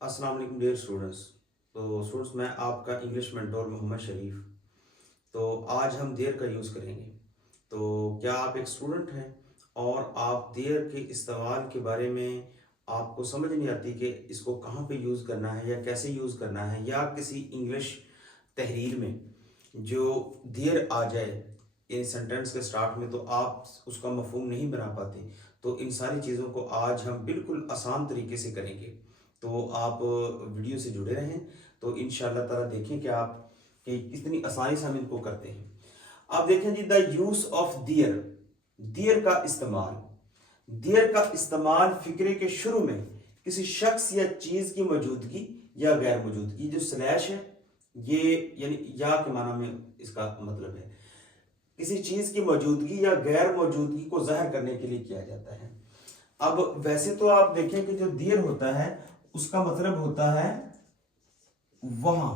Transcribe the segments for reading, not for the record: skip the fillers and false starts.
अस्सलाम वालेकुम dear students. तो स्टूडेंट्स, मैं आपका इंग्लिश मेंटोर मोहम्मद शरीफ। तो आज हम देयर का यूज़ करेंगे। तो क्या आप एक स्टूडेंट हैं और आप देयर के इस्तेमाल के बारे में आपको समझ नहीं आती कि इसको कहाँ पे यूज़ करना है या कैसे यूज़ करना है, या किसी इंग्लिश तहरीर में जो देयर आ जाए इन सेंटेंस के स्टार्ट में तो आप उसका मफहूम नहीं बना पाते। तो इन सारी चीज़ों को आज हम बिल्कुल आसान तरीके से करेंगे। तो आप वीडियो से जुड़े रहें। तो इंशाल्लाह ताला देखें कि आप कि कितनी आसानी से हम इनको करते हैं। आप देखें जी, द यूज ऑफ दियर, दियर का इस्तेमाल। दियर का इस्तेमाल फिक्रे के शुरू में किसी शख्स या चीज की मौजूदगी या गैर मौजूदगी, जो स्लैश है ये यानी या के माना में इसका मतलब है किसी चीज की मौजूदगी या गैर मौजूदगी को जाहिर करने के लिए किया जाता है। अब वैसे तो आप देखें कि जो दियर होता है उसका मतलब होता है वहां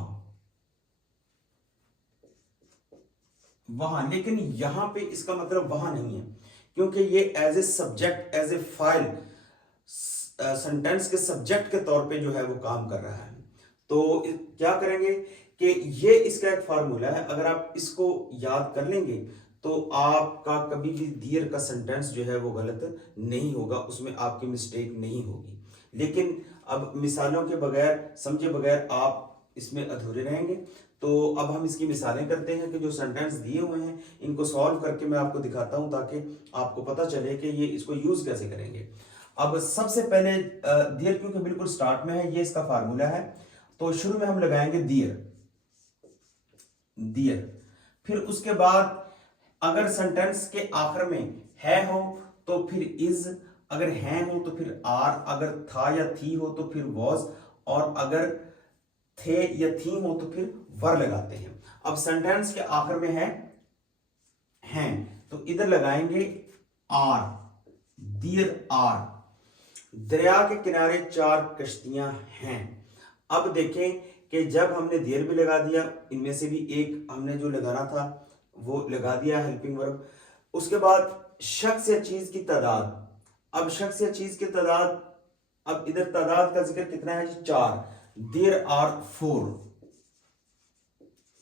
वहां, लेकिन यहां पे इसका मतलब वहां नहीं है, क्योंकि ये as a subject, as a file, sentence के सब्जेक्ट के तौर पे जो है वो काम कर रहा है। तो क्या करेंगे कि ये इसका एक फार्मूला है, अगर आप इसको याद कर लेंगे तो आपका कभी भी दियर का सेंटेंस जो है वो गलत नहीं होगा, उसमें आपकी मिस्टेक नहीं होगी। लेकिन अब मिसालों के बगैर, समझे बगैर आप इसमें अधूरे रहेंगे। तो अब हम इसकी मिसालें करते हैं कि जो सेंटेंस दिए हुए हैं इनको सॉल्व करके मैं आपको दिखाता हूं, ताकि आपको पता चले कि ये इसको यूज कैसे करेंगे। अब सबसे पहले दियर, क्योंकि बिल्कुल स्टार्ट में है, ये इसका फार्मूला है। तो शुरू में हम लगाएंगे दियर, दियर। फिर उसके बाद अगर सेंटेंस के आखिर में है हो तो फिर इज, अगर है हो तो फिर आर, अगर था या थी हो तो फिर वॉज, और अगर थे या थी हो तो फिर वर लगाते हैं। अब सेंटेंस के आखिर में है हैं, तो इधर लगाएंगे आर, दियर आर। दरिया के किनारे 4 कश्तियां हैं। अब देखें कि जब हमने देर भी लगा दिया, इनमें से भी एक हमने जो लगाना था वो लगा दिया, हेल्पिंग वर्ब। उसके बाद शख्स या चीज की तादाद। अब शख्स या चीज की तादाद, अब इधर तादाद का जिक्र कितना है जी? 4। There are 4,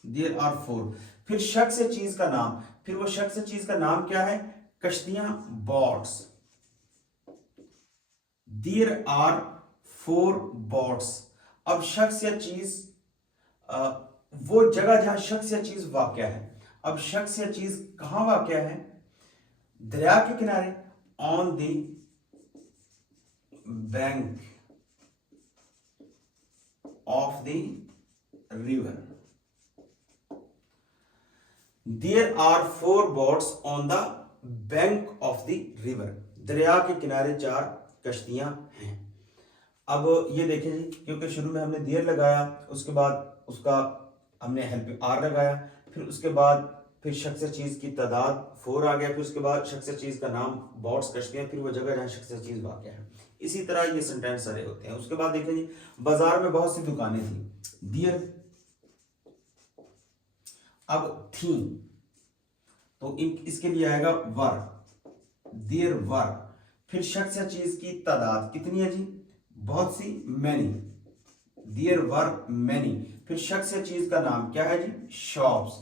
there are 4। फिर शख्स या चीज का नाम, फिर वो शख्स या चीज का नाम क्या है? कश्तियां, बोट्स। There are 4 boats. अब शख्स या चीज, वो जगह जहां शख्स या चीज वाक़या है। अब शख्स या चीज कहां वाक़या है? दरिया के किनारे, on the bank of the river. There are 4 boats on the bank of the river. दरिया के किनारे 4 कश्तियां हैं। अब ये देखें जी, क्योंकि शुरू में हमने देर लगाया, उसके बाद उसका हमने हेल्प आर लगाया, फिर उसके बाद फिर शख्स चीज की तादाद 4 आ गया, फिर उसके बाद शख्स चीज का नाम बॉट्स कश्तियां, फिर वो जगह जहां शख्स चीज वाक़या है। इसी तरह ये सेंटेंस सारे होते हैं। उसके बाद देखें जी, बाजार में बहुत सी दुकानें थी, दियर। अब थी तो इसके लिए आएगा वर, देयर वर। फिर शख्स या चीज की तादाद कितनी है जी? बहुत सी, मैनी, देयर वर मैनी। फिर शख्स या चीज का नाम क्या है जी? Shops,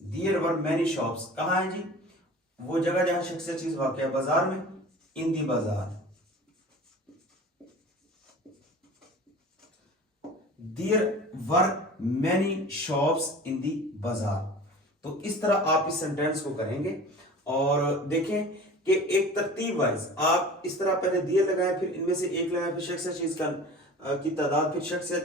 there were many shops. कहां है जी? वो जगह जहां शख्स या चीज वाक़या है, बाजार में, in the bazaar. There were many shops in the bazaar. तो इस तरह आप इस सेंटेंस को करेंगे और देखें कि एक तरतीब वाइज आप इस तरह पहले दिए लगाएं, फिर इनमें से एक लगाएं, फिर शख्स या चीज का की तादाद, फिर शख्स या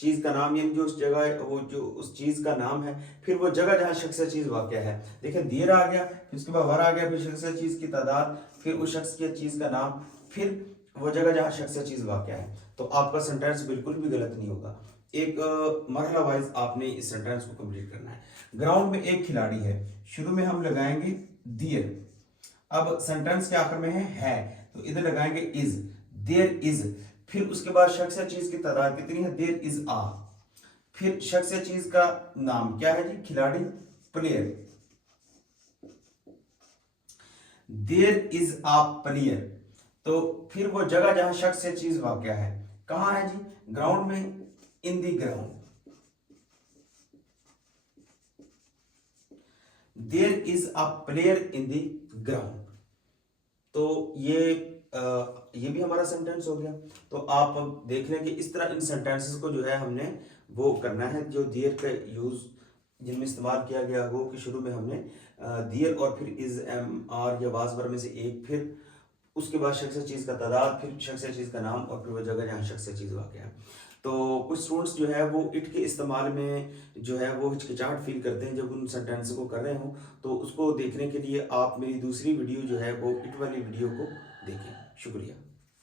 चीज का नाम, यानी जो उस जगह वो जो उस चीज का नाम है, फिर वो जगह जहां शख्स या चीज वाक़या है। देखें, दियर आ गया, फिर उसके बाद वर आ गया, फिर शख्स या चीज की तादाद, फिर उस शख्स या चीज का नाम, फिर वो जगह जहां शख्स या चीज वाक़या है। तो आपका सेंटेंस बिल्कुल भी गलत नहीं होगा। एक मरहला वाइज आपने इस सेंटेंस को कंप्लीट करना है। ग्राउंड में एक खिलाड़ी है, शुरू में हम लगाएंगे दियर। अब सेंटेंस के आखिर में है तो इधर लगाएंगे इज, देयर इज। फिर उसके बाद शख्स या चीज की तादाद कितनी है? देयर इज आ। फिर शख्स या चीज का नाम क्या है जी? खिलाड़ी, player, there is a player. तो फिर वो जगह जहां शख्स या चीज वाक़या है कहाँ है जी? ग्राउंड में, in the ground. There is a player in the ground. तो ये भी हमारा सेंटेंस हो गया। तो आप अब देख लें कि इस तरह इन सेंटेंसेस को जो है हमने वो करना है, जो देयर का यूज जिनमें इस्तेमाल किया गया हो कि शुरू में हमने देयर और फिर इज, एम, आर या वाज वर्ब में से एक, फिर उसके बाद शख्स या चीज़ का तादाद, फिर शख्स या चीज़ का नाम और फिर वो जगह जहाँ शख्स या चीज़ वाक़ है। तो कुछ स्टूडेंट्स जो है वो इट के इस्तेमाल में जो है वो हिचकिचाहट फील करते हैं जब उन सेंटेंस को कर रहे हों। तो उसको देखने के लिए आप मेरी दूसरी वीडियो जो है वो इट वाली वीडियो को देखें। शुक्रिया।